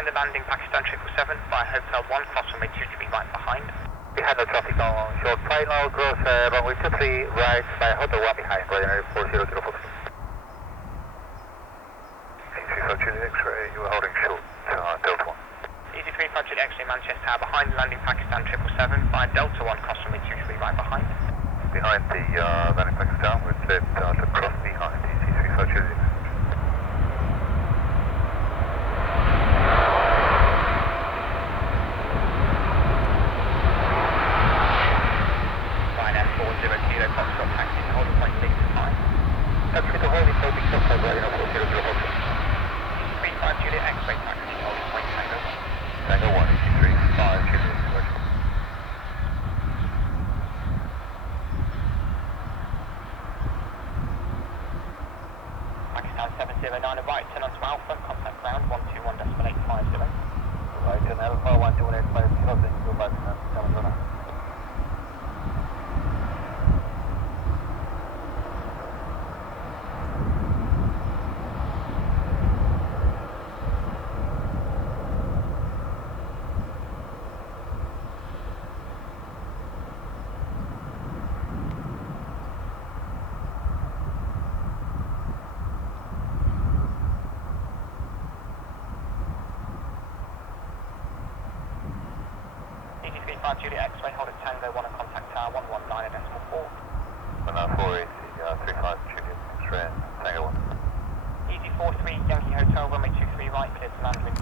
behind the landing, Pakistan 777, by Hotel 1, cross runway 23 right behind. We had no traffic on short final, cross runway 23 right by Hotel 1 behind, Ryanair 40 Kilo Fox. Easy 5 Juliet X-ray, you were holding short, Delta 1. Easy 3 5 Juliet X-ray Manchester Tower, behind the landing, Pakistan 777, by Delta 1, cross runway 23 right behind. Behind the landing Pakistan, we're cleared to cross behind, easy 3 5 Juliet. Pakistan 709, a right turn onto Alpha, contact ground 121.850. Right turn Alpha 121.850, thank you, Pakistan 709. Easy 35 Juliet X-ray, hold at Tango 1 and contact tower 119.4. 480, 35 Juliet X-ray, Tango 1. Easy 43 Yankee Hotel, runway 23 right, clear to land wind